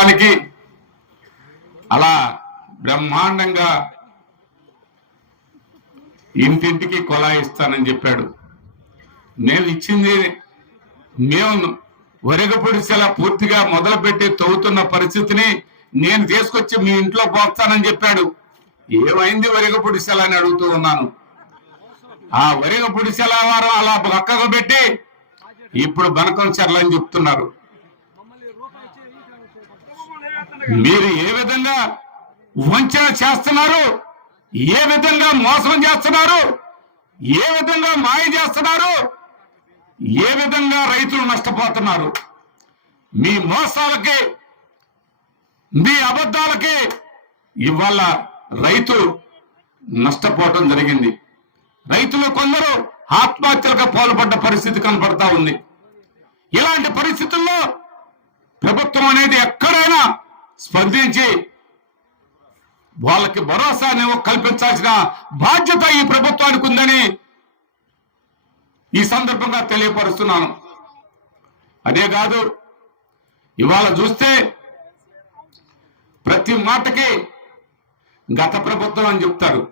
రైతాంగానికి అలా బ్రహ్మాండంగా ఇంటింటికి కొలాయిస్తానని చెప్పాడు. నేను ఇచ్చింది మేము వరిగ పొడిసేలా పూర్తిగా మొదలుపెట్టి తవ్వుతున్న పరిస్థితిని నేను తీసుకొచ్చి మీ ఇంట్లో పోస్తానని చెప్పాడు. ఏమైంది వరిగ పొడిసేలా అని అడుగుతూ ఉన్నాను. ఆ వరిగ పొడిసేలా వారం అలా పక్కకు పెట్టి ఇప్పుడు బనకం చెర్లని చెప్తున్నారు. మీరు ఏ విధంగా వంచన చేస్తున్నారు? ఏ విధంగా మోసం చేస్తున్నారు? ఏ విధంగా మాయ చేస్తున్నారు? ఏ విధంగా రైతులు నష్టపోతున్నారు? మీ మోసాలకి మీ అబద్ధాలకి ఇవాళ రైతు నష్టపోవటం జరిగింది. రైతులు కొందరు ఆత్మహత్యలకు పాల్పడ్డ పరిస్థితి కనపడతా ఉంది. ఇలాంటి పరిస్థితుల్లో ప్రభుత్వం అనేది ఎక్కడైనా స్పందించి వాళ్ళకి భరోసాని కల్పించాల్సిన బాధ్యత ఈ ప్రభుత్వానికి ఉందని ఈ సందర్భంగా తెలియపరుస్తున్నాను. అదే కాదు ఇవాళ చూస్తే ప్రతి మాటకి గత ప్రభుత్వం అని చెప్తారు.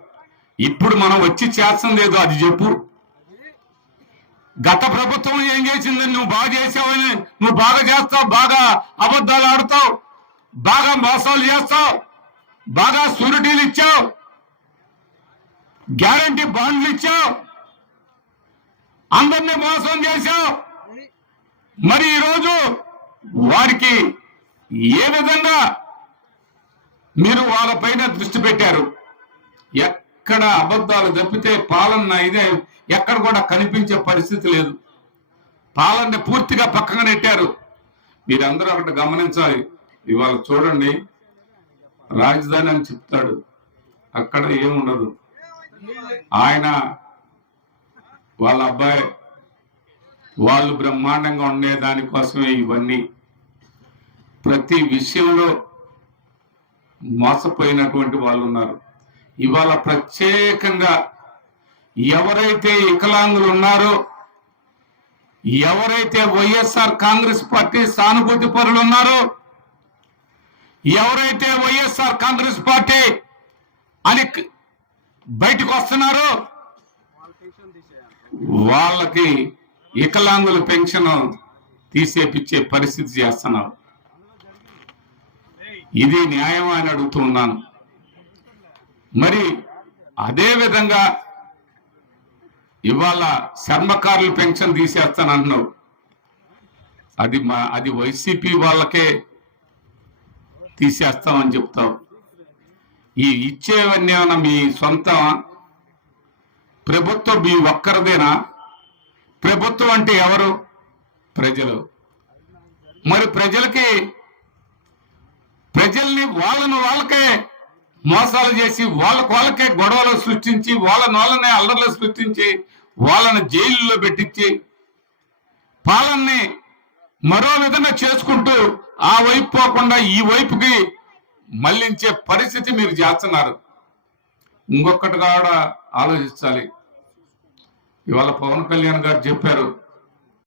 ఇప్పుడు మనం వచ్చి చేస్తాం లేదు అది చెప్పు. గత ప్రభుత్వం ఏం చేసిందని నువ్వు బాగా చేసావని నువ్వు బాగా చేస్తావు బాగా అబద్ధాలు ఆడతావు. బాగా మోసాలు చేస్తావు బాగా సూరిటీలు ఇచ్చావు గ్యారంటీ బాండ్లు ఇచ్చావు అందరినీ మోసం చేశావు. మరి ఈరోజు వారికి ఏ విధంగా మీరు వాళ్ళపైన దృష్టి పెట్టారు? ఎక్కడ అబద్ధాలు తప్పితే పాలన ఇదే ఎక్కడ కూడా కనిపించే పరిస్థితి లేదు. పాలన పూర్తిగా పక్కన నెట్టారు. మీరందరూ ఒకటి గమనించాలి. ఇవాళ చూడండి రాజధాని అని చెప్తాడు. అక్కడ ఏముండదు. ఆయన వాళ్ళ అబ్బాయి వాళ్ళు బ్రహ్మాండంగా ఉండే దానికోసమే ఇవన్నీ. ప్రతి విషయంలో మోసపోయినటువంటి వాళ్ళు ఉన్నారు. ఇవాళ ప్రత్యేకంగా ఎవరైతే వికలాంగులు ఉన్నారో ఎవరైతే వైఎస్ఆర్ కాంగ్రెస్ పార్టీ సానుభూతి పరులు ఉన్నారో ఎవరైతే వైఎస్ఆర్ కాంగ్రెస్ పార్టీ అని బయటకు వస్తున్నారో వాళ్ళకి వికలాంగుల పెన్షన్ తీసేపిచ్చే పరిస్థితి చేస్తున్నారు. ఇది న్యాయం అని అడుగుతున్నాను మరి అదే విధంగా ఇవాళ చర్మకారులు పెన్షన్ తీసేస్తానంటున్నావు అది మా అది వైసీపీ వాళ్ళకే తీసేస్తామని చెప్తావు ఈ ఇచ్చేవన్నీ ఏమన్నా మీ సొంత ప్రభుత్వం మీ ఒక్కరిదేనా? ప్రభుత్వం అంటే ఎవరు? ప్రజలు. మరి ప్రజలకి ప్రజల్ని వాళ్ళను వాళ్ళకే మోసాలు చేసి వాళ్ళకు వాళ్ళకే గొడవలు సృష్టించి వాళ్ళని వాళ్ళనే అల్లర్లు సృష్టించి వాళ్ళని జైల్లో పెట్టించి పాలన్ని మరో విధంగా చేసుకుంటూ ఆ వైపు పోకుండా ఈ వైపుకి మళ్ళించే పరిస్థితి మీరు చేస్తున్నారు. ఇంకొకటి కూడా ఆలోచించాలి. ఇవాళ పవన్ కళ్యాణ్ గారు చెప్పారు